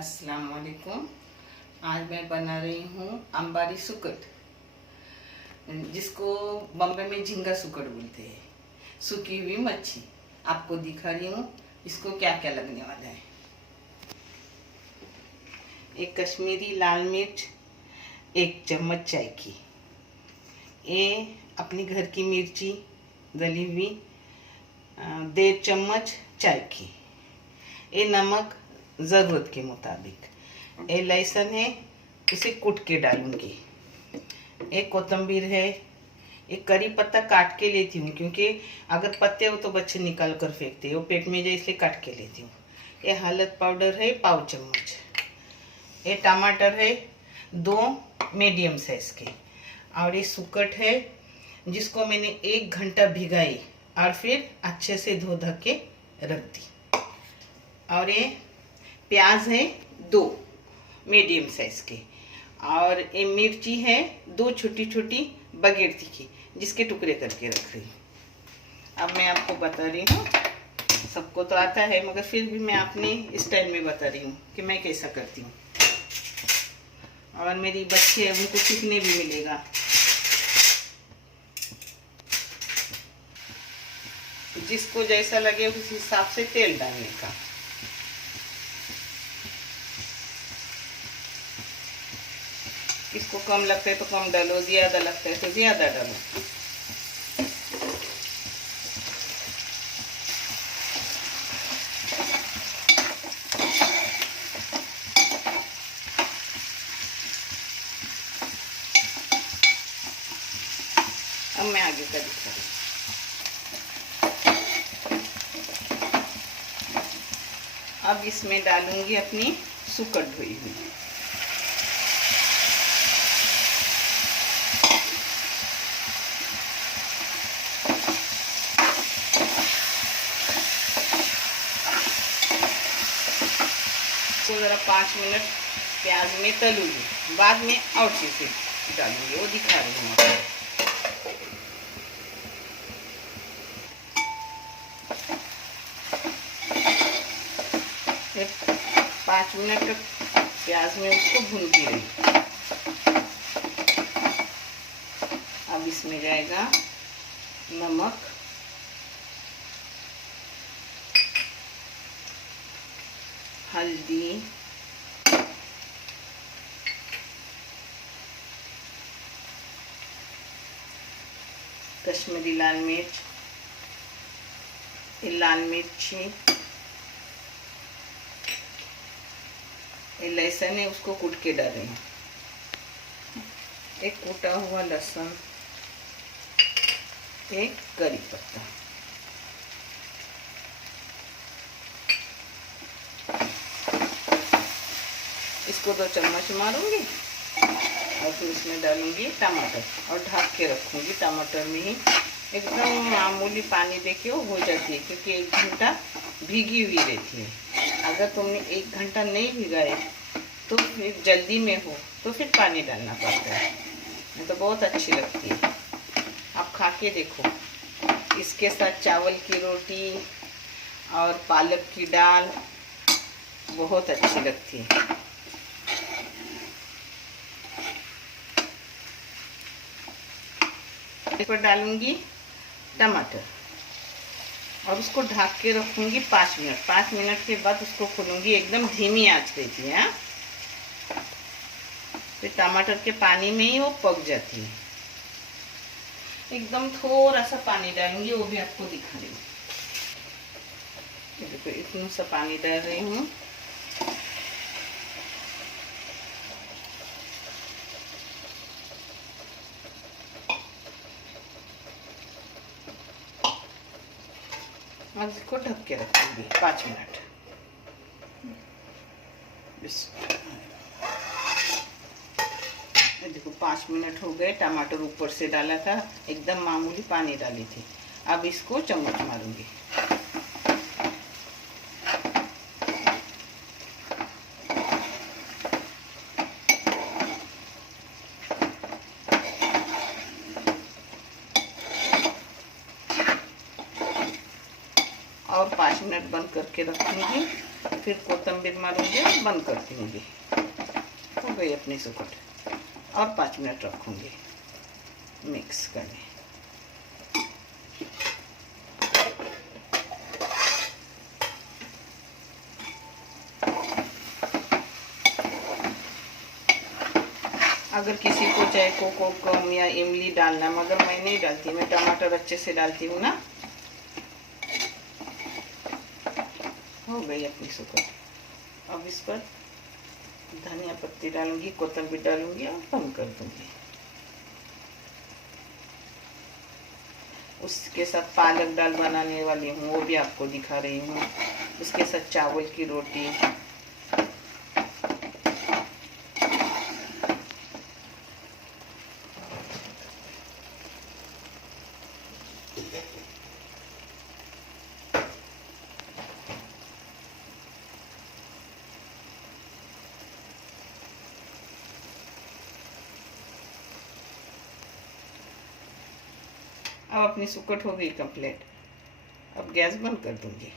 अस्सलाम वालेकुम। आज मैं बना रही हूँ अंबारी सुकट, जिसको बम्बई में झींगा सुकट बोलते हैं। सूखी हुई मच्छी आपको दिखा रही हूँ। इसको क्या क्या लगने वाला है। एक कश्मीरी लाल मिर्च, 1 चम्मच चाय की, ये अपनी घर की मिर्ची दली हुई 1.5 चम्मच चाय की, ये नमक ज़रूरत के मुताबिक, ये लहसुन है इसे कूट के डालूंगी, एक कोतंबीर है, एक करी पत्ता काट के लेती हूँ क्योंकि अगर पत्ते हो तो बच्चे निकाल कर फेंकते हैं, वो पेट में जाए इसलिए काट के लेती हूँ। ये हल्द पाउडर है 1/4 चम्मच, ये टमाटर है 2 मीडियम साइज के, और ये सुकट है जिसको मैंने 1 घंटा भिगाई और फिर अच्छे से धो धा के रख दी। और ये प्याज है 2 मीडियम साइज के, और ये मिर्ची है 2 छोटी छोटी बगैर तीखी जिसके टुकड़े करके रख रही हूँ। अब मैं आपको बता रही हूँ, सबको तो आता है मगर फिर भी मैं अपने स्टाइल में बता रही हूँ कि मैं कैसा करती हूँ, और मेरी बच्ची है उनको सीखने भी मिलेगा। जिसको जैसा लगे उस हिसाब से तेल डालने का। इसको कम लगता है तो कम डालो, ज़्यादा लगता है तो ज़्यादा डालो। अब मैं आगे का दिखा रही हूँ। अब इसमें डालूंगी अपनी सुकट धोई हुई। ज़रा 5 मिनट प्याज में तलूंगी, बाद में और चीज़ें डालूंगी, वो दिखा रही हूँ आपको। 5 मिनट तक प्याज में उसको भूनती रही। अब इसमें जाएगा नमक, हल्दी, कश्मीरी लाल मिर्च, लाल मिर्ची, ये लहसुन है उसको कूट के डाल रही हूँ, एक कूटा हुआ लहसुन, एक करी पत्ता, इसको 2 चम्मच मारूंगी और फिर इसमें डालूंगी टमाटर और ढक के रखूंगी। टमाटर में ही एकदम मामूली पानी देके वो हो जाती है क्योंकि 1 घंटा भीगी हुई रहती है। अगर तुमने 1 घंटा नहीं भिगाए तो फिर जल्दी में हो तो फिर पानी डालना पड़ता है, नहीं तो बहुत अच्छी लगती है। आप खा के देखो, इसके साथ चावल की रोटी और पालक की दाल बहुत अच्छी लगती है। इस पर डालूंगी टमाटर और उसको ढक के रखूंगी 5 मिनट। 5 मिनट के बाद उसको खोलूंगी, एकदम धीमी आंच देती है। फिर टमाटर के पानी में ही वो पक जाती है। एकदम थोड़ा सा पानी डालूंगी, वो भी आपको दिखा रही हूँ। देखो इतना सा पानी डाल रही हूँ। अब इसको ढक के रखूंगी 5 मिनट। देखो 5 मिनट हो गए, टमाटर ऊपर से डाला था, एकदम मामूली पानी डाली थी। अब इसको चम्मच मारूंगी। और 5 मिनट बंद करके रखूंगी। फिर कोतंबीर मारूंगी और बंद कर दूंगी। हो गई अपनी सुकट। और 5 मिनट रखूंगी मिक्स करने। अगर किसी को चाहे कोकम या इमली डालना, मगर मैं नहीं डालती, मैं टमाटर अच्छे से डालती हूँ ना। हो गई अपनी सुकट। अब इस पर धनिया पत्ती डालूंगी, कोतंबीर डालूंगी और बंद कर दूंगी। उसके साथ पालक दाल बनाने वाली हूँ, वो भी आपको दिखा रही हूँ। उसके साथ चावल की रोटी। अब अपनी सुकट हो गई कंप्लीट। अब गैस बंद कर दूंगी।